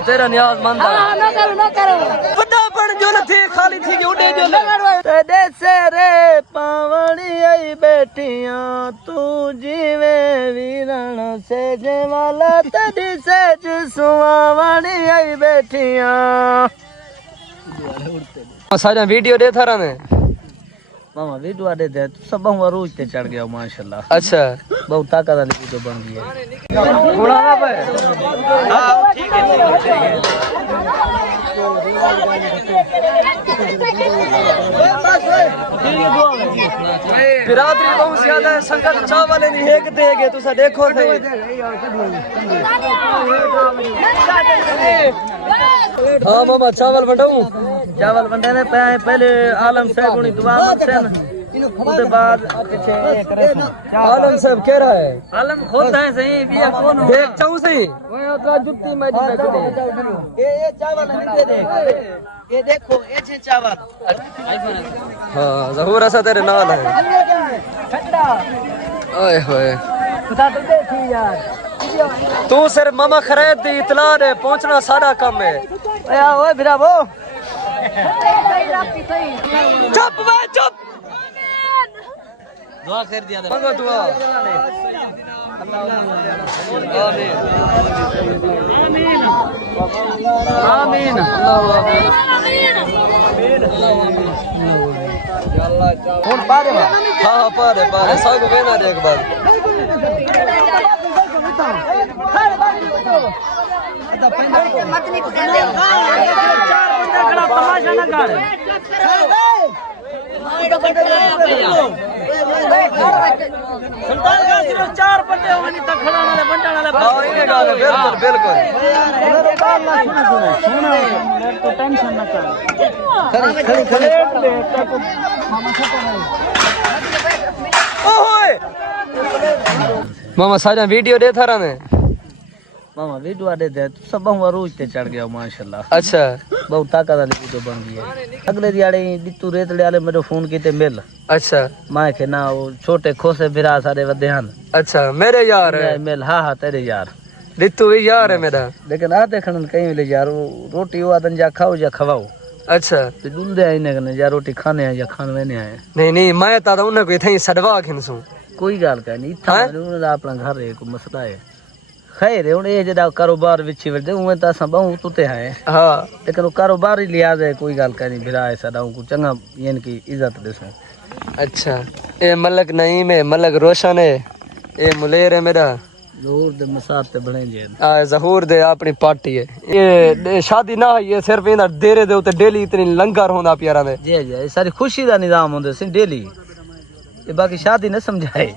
तेरा नियाज मंदा ना करो बड़ा पण जो न थी खाली थी जो उड़े जो तेरे से रे पावनी आई बेटियां तू जीवे वीरण से जवाला तेरी से सुवावनी आई बेटियां सारा वीडियो दे थारा ने मामा वीडियो दे दे सब बहु रोज ते चढ़ गया माशाल्लाह। अच्छा बहुत ताकत वाली वीडियो बन गई है। थोड़ा ना भाई हां ठीक है बिरादरी बहुत ज्यादा है संगत चावल नहीं है कि देगे तुसा देखो थे हाँ मामा चावल बंटाऊं चावल बंटे ने पहले आलम साहब उनी दुआ मंगसन उसके बाद आलम साहब कह रहा है आलम खोलता है सही बिया कौन हो देख चाहूं सही वो उतना जुत्ती मैं बैठ दे ये चावल है दे ये देखो ये छे चावल हाँ जहूर ऐसा तेरे नाल है ठंडा ओए होए बता तो दे थी यार तू सिर्फ मामा खरीद दी इतला दे पहुंचना सारा काम है ओए ओए बिराबो चुप भाई चुप दुआ कर दिया मांगो दुआ आमीन आमीन कौन पारे बा हाँ पारे सब वेना दे एक बार तमाशा ना कर संतान का सिर्फ 4 पट्टे होनी तक खड़ा वाले बंटाने वाले हाँ ये गाल है बिल्कुल सुनो तो टेंशन ना कर खड़ी ओए मामा सारा वीडियो दे थारा ने मामा वीडियो दे दे सब बहु रोज ते चढ़ गया माशाल्लाह। अच्छा बहुत ताकत वाली वीडियो बन गई है। अगले दिहाड़े दित्तू रेतड़े वाले मेरे फोन कीते मिल अच्छा मैं के ना वो छोटे खोसे बिरा सारे वदे हन अच्छा मेरे यार मिल हाँ हाँ तेरे यार रितु भी यार है मेरा लेकिन आ देखन कहीं मिले यार वो रोटी हुआ दन जा खाओ या खवाओ अच्छा तो दूल्हे आई ने या रोटी खाने आए या खाने नहीं आए नहीं मैं तादा उन्हें कोई थई सडवा खिनसू कोई गाल का नहीं था अपना घर है को मसला है खैर हुन ये जदा कारोबार विची वदे उए त असा बहु तुते है हाँ लेकिन वो कारोबार ही लिया दे कोई गाल का नहीं बिरा ऐसा दाऊ को चंगा यानी की इज्जत देसो। अच्छा ये मलक नईम है मलक रोशन है ये मुलेर है मेरा जोर दे मसात ते बने जे जहूर दे अपनी पार्टी है ये शादी ना ये सिर्फ इना डेरे दे उते डेली इतनी लंगर होंदा प्यारा दे जी जी सारी खुशी दा निजाम होंदे सी डेली ये बाकी शादी न समझाए